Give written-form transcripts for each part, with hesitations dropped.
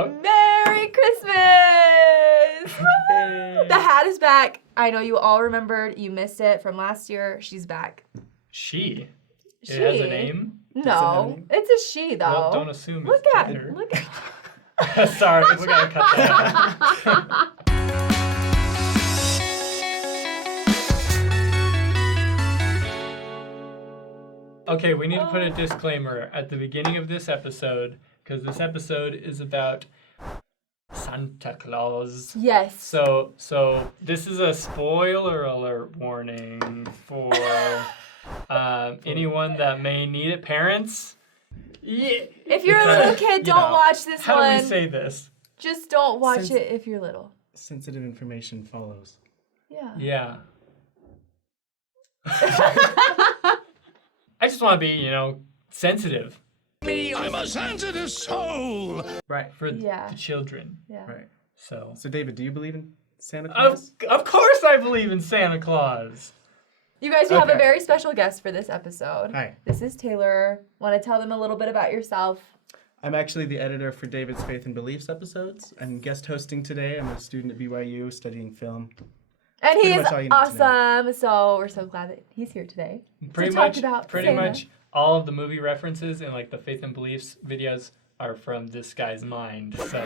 Oh. Merry Christmas! The hat is back. I know you all remembered. You missed it from last year. She's back. She? She? It has a name? No, it's a she though. Well, don't assume Look it's at, gender. look at. Sorry, we gotta cut that out. Okay, we need to put a disclaimer at the beginning of this episode, because this episode is about Santa Claus. Yes. So this is a spoiler alert warning for anyone that may need it. Parents, yeah. If you're a little kid, don't watch this one. How do we say this? Just don't watch it if you're little. Sensitive information follows. Yeah. Yeah. I just want to be, sensitive. Me, I'm a sensitive soul. Right. For the children. Yeah. Right. So David, do you believe in Santa Claus? Of course I believe in Santa Claus. You guys, we have a very special guest for this episode. Hi. This is Taylor. Want to tell them a little bit about yourself? I'm actually the editor for David's Faith and Beliefs episodes. I'm guest hosting today. I'm a student at BYU studying film. And Pretty he's much all you need to know. awesome. So we're so glad that he's here today. Pretty to talk much about pretty Santa. much all of the movie references in like the Faith and Beliefs videos are from this guy's mind. So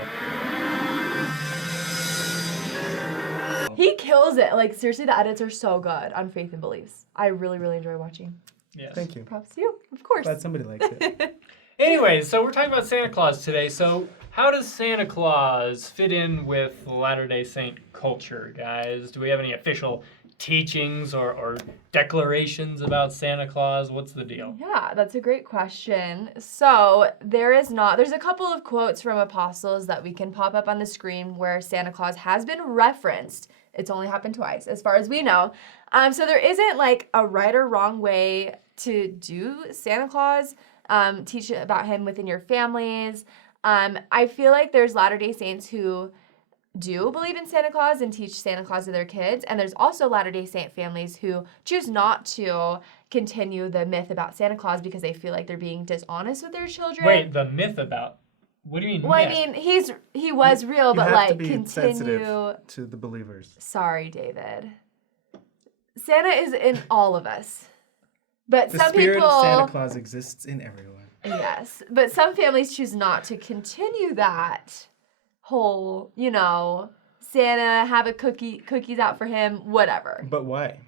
He kills it. Like, seriously, the edits are so good on Faith and Beliefs. I really, really enjoy watching. yes. Thank you. Props to you, of course. Glad somebody likes it. Anyways, so we're talking about Santa Claus today. So how does Santa Claus fit in with Latter-day Saint culture, guys? Do we have any official teachings or declarations about Santa Claus? What's the deal? Yeah, that's a great question. So there's a couple of quotes from apostles that we can pop up on the screen where Santa Claus has been referenced. It's only happened twice, as far as we know. So there isn't like a right or wrong way to do Santa Claus. Teach about him within your families. I feel like there's Latter-day Saints who do believe in Santa Claus and teach Santa Claus to their kids. And there's also Latter-day Saint families who choose not to continue the myth about Santa Claus because they feel like they're being dishonest with their children. Wait, the myth about... What do you mean Well, myth? I mean, he was real, You but have like to be continue. sensitive to the believers. Sorry, David. Santa is in all of us. But The some spirit people, of Santa Claus exists in everyone. yes, but some families choose not to continue that whole, Santa, have a cookies out for him, whatever. But why?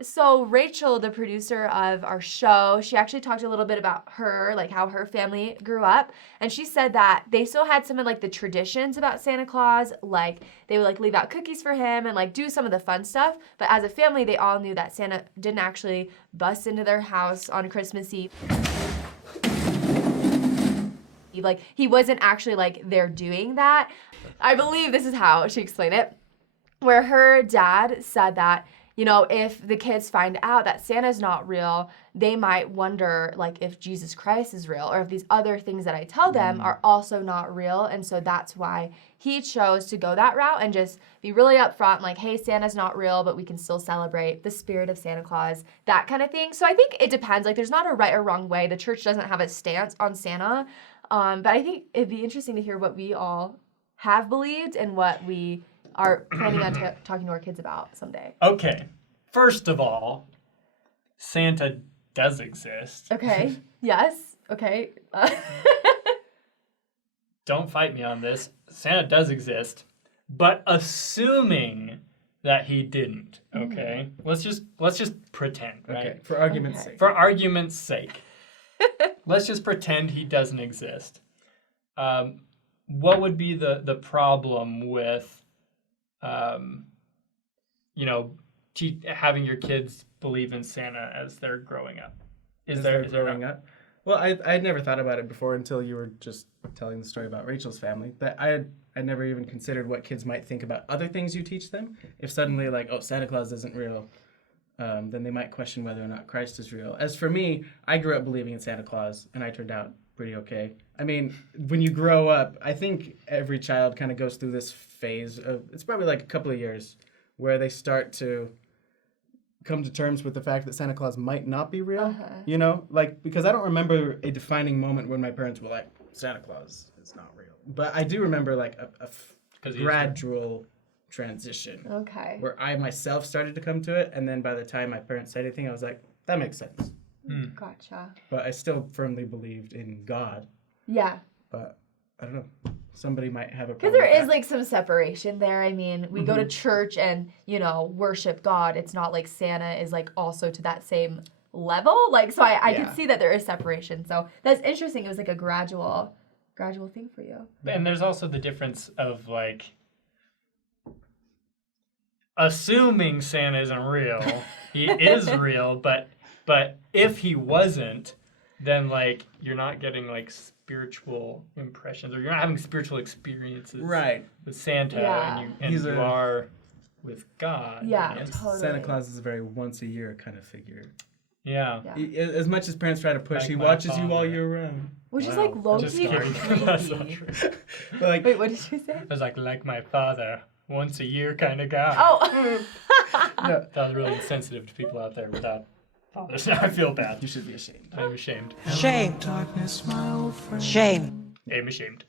So Rachel, the producer of our show, she actually talked a little bit about her, like how her family grew up. And she said that they still had some of like the traditions about Santa Claus, like they would like leave out cookies for him and like do some of the fun stuff. But as a family, they all knew that Santa didn't actually bust into their house on Christmas Eve. Like he wasn't actually like there doing that. I believe this is how she explained it, where her dad said that, if the kids find out that Santa's not real, they might wonder, like, if Jesus Christ is real or if these other things that I tell them are also not real. And so that's why he chose to go that route and just be really upfront, like, hey, Santa's not real, but we can still celebrate the spirit of Santa Claus, that kind of thing. So I think it depends. Like, there's not a right or wrong way. The church doesn't have a stance on Santa. But I think it'd be interesting to hear what we all have believed and what we are planning on talking to our kids about someday. Okay. First of all, Santa does exist. Okay. Yes. Okay. Don't fight me on this. Santa does exist, but assuming that he didn't, okay? Let's just pretend, right? Okay, for argument's sake. For argument's sake. Let's just pretend he doesn't exist. What would be the problem with having your kids believe in Santa as they're growing up? Is there growing up? Well, I'd never thought about it before until you were just telling the story about Rachel's family. That I never even considered what kids might think about other things you teach them. If suddenly, like, oh, Santa Claus isn't real, then they might question whether or not Christ is real. As for me, I grew up believing in Santa Claus, and I turned out pretty okay. I mean, when you grow up, I think every child kind of goes through this phase of, it's probably like a couple of years, where they start to come to terms with the fact that Santa Claus might not be real, because I don't remember a defining moment when my parents were like, Santa Claus is not real. But I do remember like a 'Cause he is gradual transition Okay. where I myself started to come to it, and then by the time my parents said anything, I was like, that makes sense. Gotcha. But I still firmly believed in God. Yeah. But I don't know. Somebody might have a Because problem there with is that. like some separation there. I mean, we go to church and, worship God. It's not like Santa is like also to that same level. Like, so I Yeah. could see that there is separation. So that's interesting. It was like a gradual thing for you. And there's also the difference of like assuming Santa isn't real. He is real, but if he wasn't, then like you're not getting like spiritual impressions, or you're not having spiritual experiences Right. with Santa, Yeah. and He's you a- are with God. Yeah, you know? totally. Santa Claus is a very once a year kind of figure. Yeah. Yeah. As much as parents try to push, Like he my watches you all father. year round. Which is Wow. like low Just key kidding. That's not creepy. true. But like, Wait, what did you say? I was like my father, once a year kind of guy. Oh. no, That was really insensitive to people out there without fathers. I feel bad. you should be ashamed. I'm ashamed. Shame. Shame. I'm ashamed.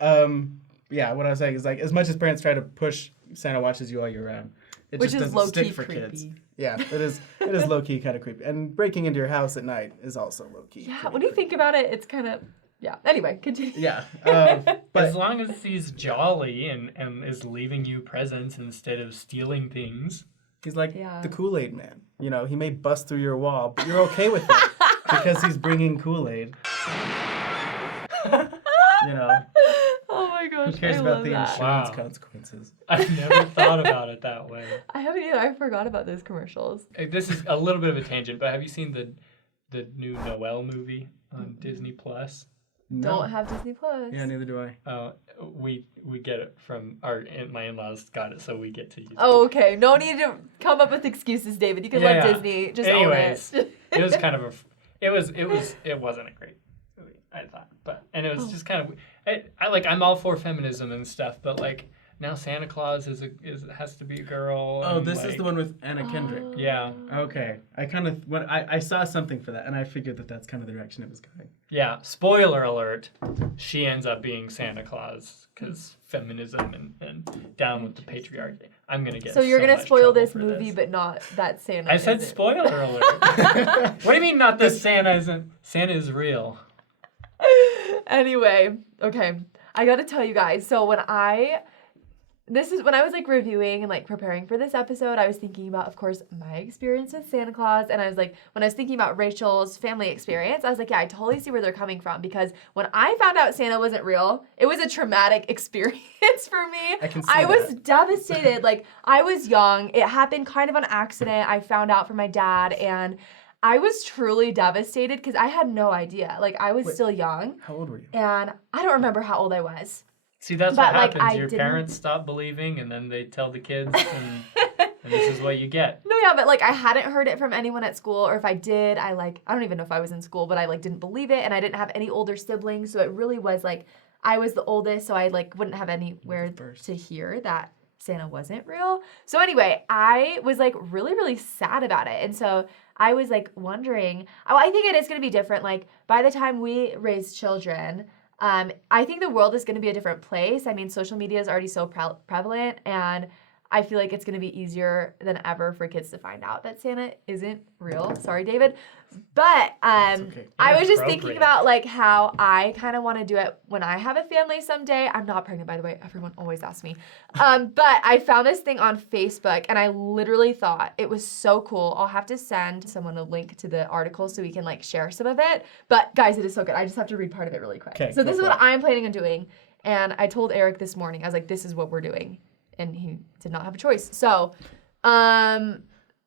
Yeah, what I was saying is like, as much as parents try to push Santa watches you all year round, it Which just is doesn't low-key stick for kids. creepy. Yeah, it is low key kind of creepy. And breaking into your house at night is also low key. Yeah, when you think about it, it's kind of, yeah. Anyway, continue. Yeah, But but as long as he's jolly and is leaving you presents instead of stealing things. he's like Yeah. the Kool-Aid man. You know, he may bust through your wall, but you're okay with it because he's bringing Kool-Aid. You know, Oh my gosh, who cares I about love the that. insurance Wow. consequences? I've never thought about it that way. I haven't either. I forgot about those commercials. This is a little bit of a tangent, but have you seen the new Noel movie on Disney Plus? No. Don't have Disney Plus. Yeah, neither do I. We get it from my in-laws got it, so we get to use it. Oh, okay. No need to come up with excuses, David. You can Yeah. let Disney just Anyways, own it. it was kind of it wasn't a great movie, I thought, and it was just kind of I'm all for feminism and stuff, but like now Santa Claus has to be a girl. Oh, and, this is like, the one with Anna Kendrick. Yeah, Okay, I saw something for that, and I figured that's kind of the direction it was going. yeah. Spoiler alert: she ends up being Santa Claus because feminism and down with the patriarchy. I'm gonna get So you're gonna much spoil trouble this for movie, this. but not that Santa. I said isn't. spoiler alert. What do you mean not that Santa isn't? Santa is real. Anyway, okay. I gotta tell you guys. So when I was like reviewing and like preparing for this episode, I was thinking about, of course, my experience with Santa Claus. And I was like, when I was thinking about Rachel's family experience, I was like, yeah, I totally see where they're coming from. Because when I found out Santa wasn't real, it was a traumatic experience for me. I can see I was that. devastated. Like, I was young. It happened kind of on accident. I found out from my dad, and I was truly devastated because I had no idea. Like, I was still young, How old were you? and I don't remember how old I was. See, that's But, what like, happens. I Your didn't- parents stop believing, and then they tell the kids, and this is what you get. No, yeah, but like I hadn't heard it from anyone at school, or if I did, I don't even know if I was in school, but I like didn't believe it, and I didn't have any older siblings, so it really was like I was the oldest, so I like wouldn't have anywhere First. to hear that Santa wasn't real. So anyway, I was like really, really sad about it, and so I was like wondering. I think it is going to be different. Like by the time we raise children. I think the world is going to be a different place. I mean, social media is already so prevalent, and I feel like it's going to be easier than ever for kids to find out that Santa isn't real. Sorry, David. But okay. I was just thinking Inappropriate. about like how I kind of want to do it when I have a family someday. I'm not pregnant, by the way. Everyone always asks me. But I found this thing on Facebook, and I literally thought it was so cool. I'll have to send someone a link to the article so we can like share some of it. But guys, it is so good. I just have to read part of it really quick. Okay, So go this is for what it. I'm planning on doing. And I told Eric this morning, I was like, this is what we're doing. And he did not have a choice. So,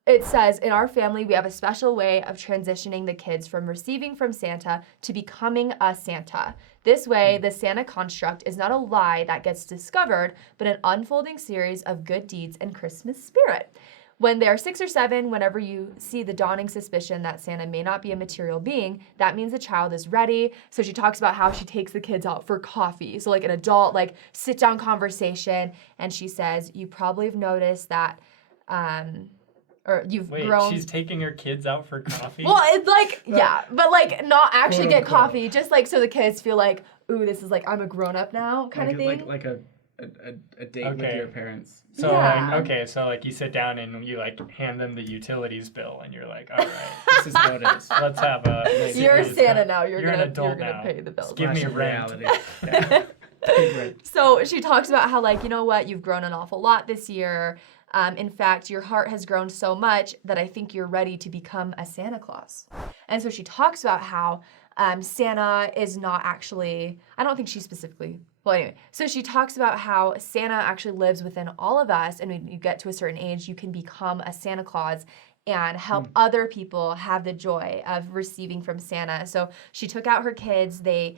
it says, in our family, we have a special way of transitioning the kids from receiving from Santa to becoming a Santa. This way, the Santa construct is not a lie that gets discovered, but an unfolding series of good deeds and Christmas spirit. When they're 6 or 7, whenever you see the dawning suspicion that Santa may not be a material being, that means the child is ready. So she talks about how she takes the kids out for coffee. So like an adult, like sit-down conversation. And she says, you probably have noticed that or you've Wait, grown. she's taking her kids out for coffee? Well, it's like, yeah, but like not actually get Quote, unquote. coffee, just like so the kids feel like, ooh, this is like I'm a grown up now kind of thing. Like a date with Okay. your parents. So Yeah. like, okay, so like you sit down and you like hand them the utilities bill and you're like, all right, This is how it is. let's have a. You're serious Santa time. now. You're an gonna adult you're gonna now. pay the bills. Give me Flash of rent. reality. Yeah. Big rent. So she talks about how, like, you know what, you've grown an awful lot this year. In fact, your heart has grown so much that I think you're ready to become a Santa Claus. And so she talks about how Santa is not actually, I don't think she specifically, well, anyway. So she talks about how Santa actually lives within all of us. And when you get to a certain age, you can become a Santa Claus and help other people have the joy of receiving from Santa. So she took out her kids. They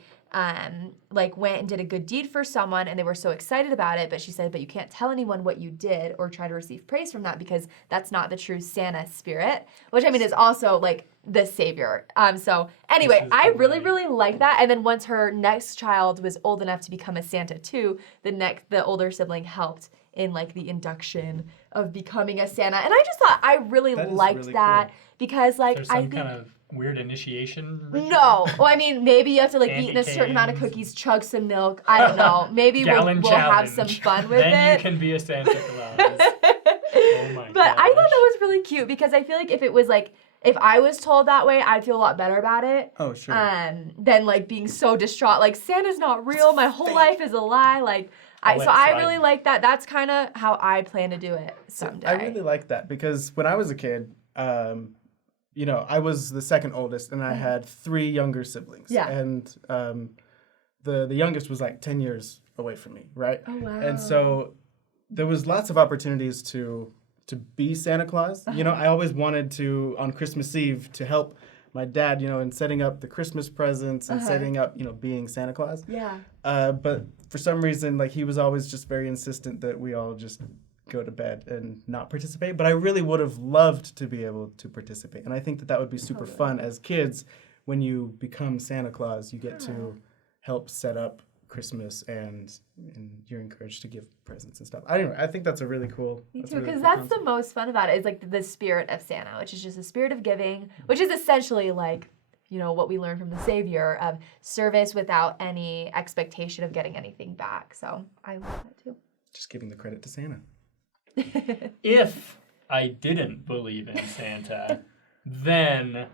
like went and did a good deed for someone and they were so excited about it, but she said, but you can't tell anyone what you did or try to receive praise from that because that's not the true Santa spirit, which I mean is also like the savior. So anyway, I really, really like that. And then once her next child was old enough to become a Santa too, the older sibling helped in like the induction of becoming a Santa. And I just thought I really That is liked really that cool. because like There's I some think kind of weird initiation. ritual? no. Well, I mean, maybe you have to like eat in a certain amount of canes. cookies, chug some milk. I don't know. Maybe we'll Gallon have some challenge. fun with then it. you can be a Santa Claus. Oh my But I thought gosh. that was really cute because I feel like if it was like if I was told that way, I'd feel a lot better about it. Oh, sure. Than like being so distraught. Like Santa's not real. My whole life is a lie. Like I'll let I it really slide. like that. That's kind of how I plan to do it someday. I really like that because when I was a kid, you know, I was the second oldest and I had 3 younger siblings. Yeah. And the youngest was like 10 years away from me, right? Oh, wow. And so there was lots of opportunities to be Santa Claus. You know, I always wanted to, on Christmas Eve, to help my dad, you know, in setting up the Christmas presents and setting up, you know, being Santa Claus. Yeah. But for some reason, like, he was always just very insistent that we all just go to bed and not participate. But I really would have loved to be able to participate. And I think that would be super fun as kids. When you become Santa Claus, you get to help set up Christmas and you're encouraged to give presents and stuff. I don't know. I think that's a really cool. Me that's too, a really because cool that's concept. the most fun about it is like the spirit of Santa, which is just the spirit of giving, which is essentially like, you know, what we learned from the Savior of service without any expectation of getting anything back. So I love that too. Just giving the credit to Santa. If I didn't believe in Santa, then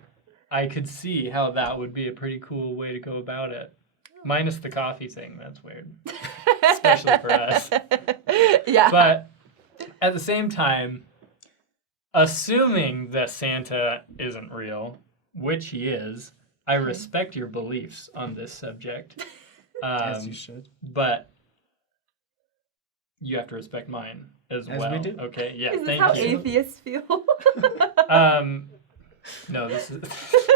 I could see how that would be a pretty cool way to go about it. Minus the coffee thing, that's weird. Especially for us. Yeah. But at the same time, assuming that Santa isn't real, which he is, I respect your beliefs on this subject. As you should. But you have to respect mine as As well. we do. Okay, yeah, Is this thank how you. atheists feel? No, this is...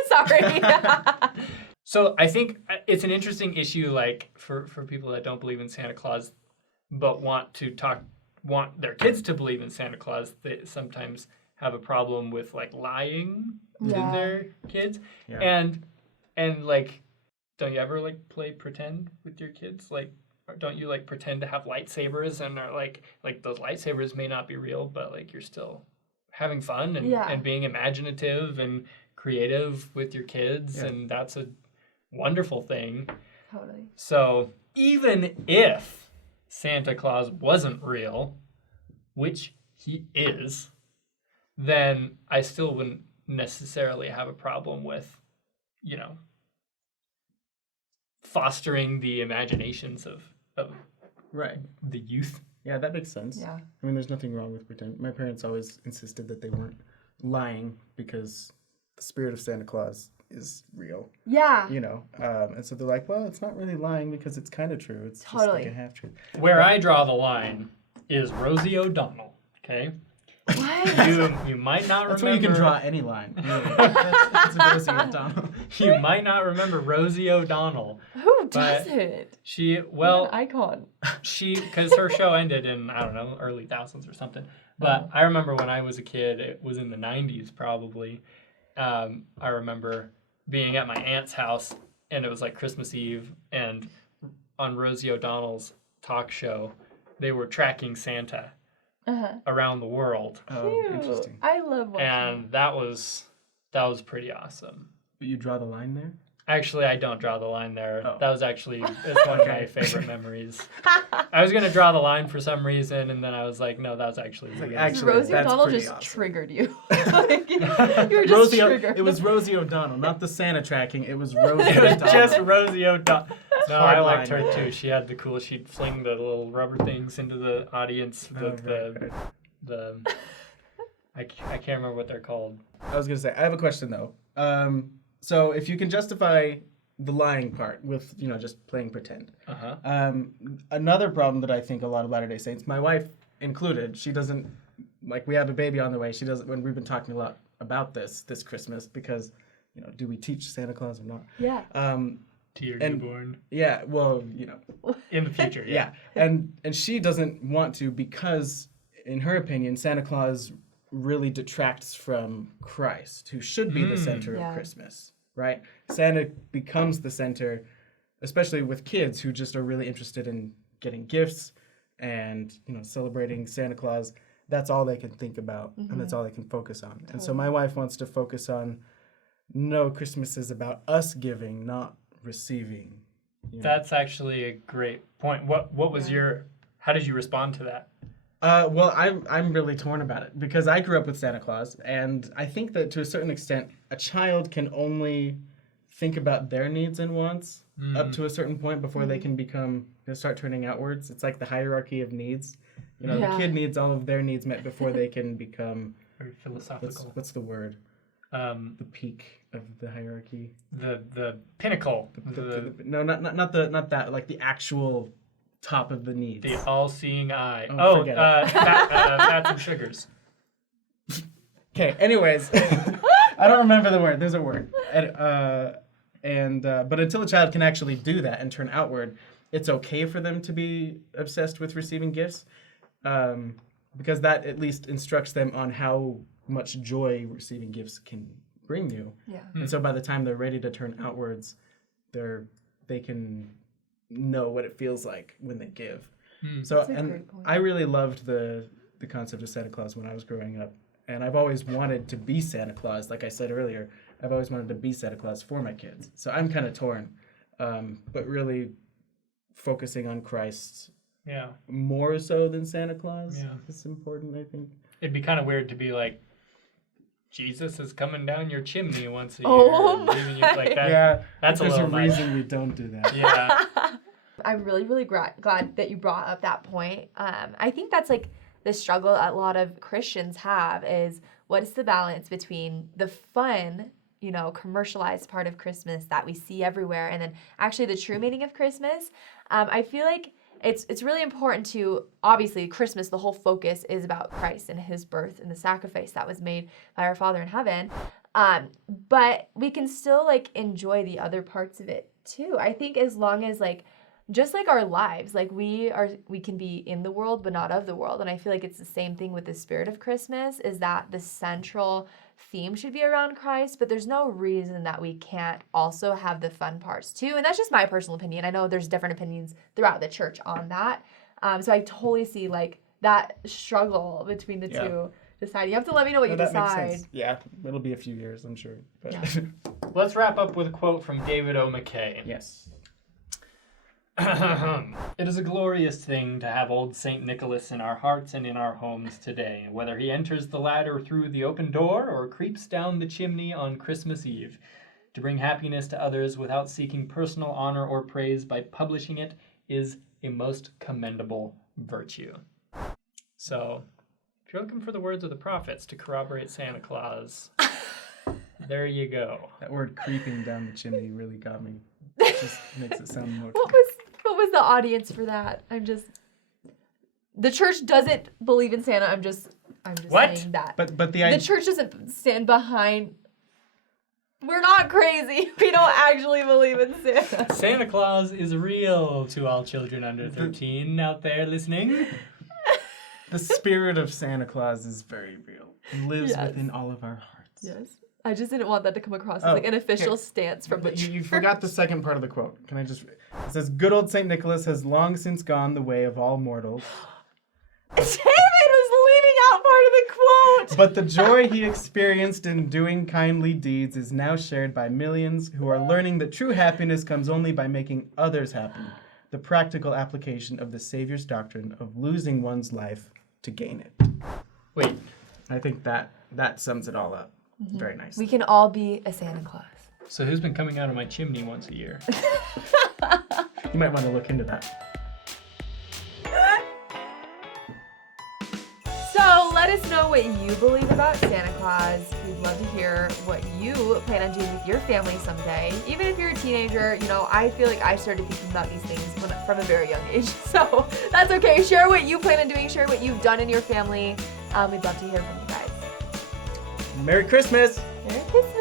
Sorry. So I think it's an interesting issue, like for people that don't believe in Santa Claus, but want their kids to believe in Santa Claus. They sometimes have a problem with like lying to Yeah. their kids, Yeah. and like, don't you ever like play pretend with your kids? Like, or don't you like pretend to have lightsabers and are like those lightsabers may not be real, but like you're still having fun and, Yeah. and being imaginative and creative with your kids, Yeah. and that's a wonderful thing. Totally. So even if Santa Claus wasn't real, which he is, then I still wouldn't necessarily have a problem with, you know, fostering the imaginations of Right. the youth. Yeah, that makes sense. Yeah. I mean, there's nothing wrong with pretend. My parents always insisted that they weren't lying because the spirit of Santa Claus is real, Yeah. you know? And so they're like, well, it's not really lying because it's kind of true. It's just Totally. like a half truth. Where I draw the line is Rosie O'Donnell, okay? What? You might not That's remember... where you can draw any line. Really. That's a Rosie O'Donnell. You might not remember Rosie O'Donnell. Who But- doesn't? She, What well, an icon. because her show ended in, I don't know, early thousands or something. But I remember when I was a kid, it was in the 90s probably. I remember being at my aunt's house, and it was like Christmas Eve, and on Rosie O'Donnell's talk show, they were tracking Santa. around the world. Oh, Cute. interesting. I love watching. And that was pretty awesome. But you draw the line there? Actually, I don't draw the line there. Oh. That was actually it's one of my favorite memories. I was gonna draw the line for some reason, and then I was like, no, that was actually. like, really actually, Rosie that's O'Donnell pretty just awesome. triggered you. Like, you were just Rosie triggered. it was Rosie O'Donnell, not the Santa tracking. It was Rosie It was O'Donnell. just Rosie O'Donnell. No, hard I liked line. her too. She had the cool. She'd fling the little rubber things into the audience. Right. The I can't remember what they're called. I was gonna say I have a question though. So if you can justify the lying part with just playing pretend, another problem that I think a lot of Latter-day Saints, my wife included, she doesn't like. We have a baby on the way. She doesn't. When we've been talking a lot about this Christmas because do we teach Santa Claus or not? Yeah. To your And- newborn. Yeah. Well, In the future, yeah. And she doesn't want to because, in her opinion, Santa Claus really detracts from Christ, who should be the center Yeah. of Christmas, right? Santa becomes the center, especially with kids who just are really interested in getting gifts and celebrating Santa Claus. That's all they can think about, and that's all they can focus on. And so my wife wants to focus on, no, Christmas is about us giving, not receiving. That's actually a great point. What was your? How did you respond to that? Well, I'm really torn about it because I grew up with Santa Claus, and I think that to a certain extent, a child can only think about their needs and wants up to a certain point before they can start turning outwards. It's like the hierarchy of needs. The kid needs all of their needs met before they can become. Very philosophical. What's the word? The peak of the hierarchy. The pinnacle. No, not that. Like the actual top of the needs. The all-seeing eye. Oh, forget it. Fats and sugars. Okay. Anyways, I don't remember the word. There's a word. But until a child can actually do that and turn outward, it's okay for them to be obsessed with receiving gifts, because that at least instructs them on how much joy receiving gifts can bring you. Yeah. And so by the time they're ready to turn outwards, they can know what it feels like when they give. So That's a and great point. I really loved the concept of Santa Claus when I was growing up, and I've always wanted to be Santa Claus. Like I said earlier, I've always wanted to be Santa Claus for my kids. So I'm kind of torn, but really focusing on Christ more so than Santa Claus is important, I think. It'd be kind of weird to be like, Jesus is coming down your chimney once a year. Oh and leaving you like that. Yeah, That's a there's little a much. reason we don't do that. Yeah. I'm really, really glad that you brought up that point. I think that's like the struggle a lot of Christians have is what is the balance between the fun, commercialized part of Christmas that we see everywhere and then actually the true meaning of Christmas. I feel like it's really important to, obviously, Christmas, the whole focus is about Christ and his birth and the sacrifice that was made by our Father in heaven. But we can still enjoy the other parts of it too. I think as long as just like our lives, we can be in the world but not of the world. And I feel like it's the same thing with the spirit of Christmas, is that the central theme should be around Christ, but there's no reason that we can't also have the fun parts too. And that's just my personal opinion. I know there's different opinions throughout the church on that. So I totally see that struggle between the two. Decide. You have to let me know what you That makes decide. sense. Yeah, it'll be a few years, I'm sure. But Let's wrap up with a quote from David O. McKay. yes. It is a glorious thing to have old St. Nicholas in our hearts and in our homes today, whether he enters the ladder through the open door or creeps down the chimney on Christmas Eve. To bring happiness to others without seeking personal honor or praise by publishing it is a most commendable virtue. So, if you're looking for the words of the prophets to corroborate Santa Claus, there you go. That word creeping down the chimney really got me. It just makes it sound more... What was the audience for that? The church doesn't believe in Santa. I'm just What? saying that. But the The idea... church doesn't stand behind. We're not crazy. We don't actually believe in Santa. Santa Claus is real to all children under 13 out there listening. The spirit of Santa Claus is very real. It lives Yes. within all of our hearts. Yes. I just didn't want that to come across Oh, as an official okay. stance from the But church. you forgot the second part of the quote. Can I just... It says, good old St. Nicholas has long since gone the way of all mortals. David was not part of the quote. But the joy he experienced in doing kindly deeds is now shared by millions who are learning that true happiness comes only by making others happy. The practical application of the Savior's doctrine of losing one's life to gain it. Wait, I think that sums it all up. Very nice. We can all be a Santa Claus. so who's been coming out of my chimney once a year? You might want to look into that. So let us know what you believe about Santa Claus. We'd love to hear what you plan on doing with your family someday. Even if you're a teenager, you know, I feel like I started thinking about these things from a very young age. So that's okay. Share what you plan on doing. Share what you've done in your family. We'd love to hear from you guys. Merry Christmas! Merry Christmas.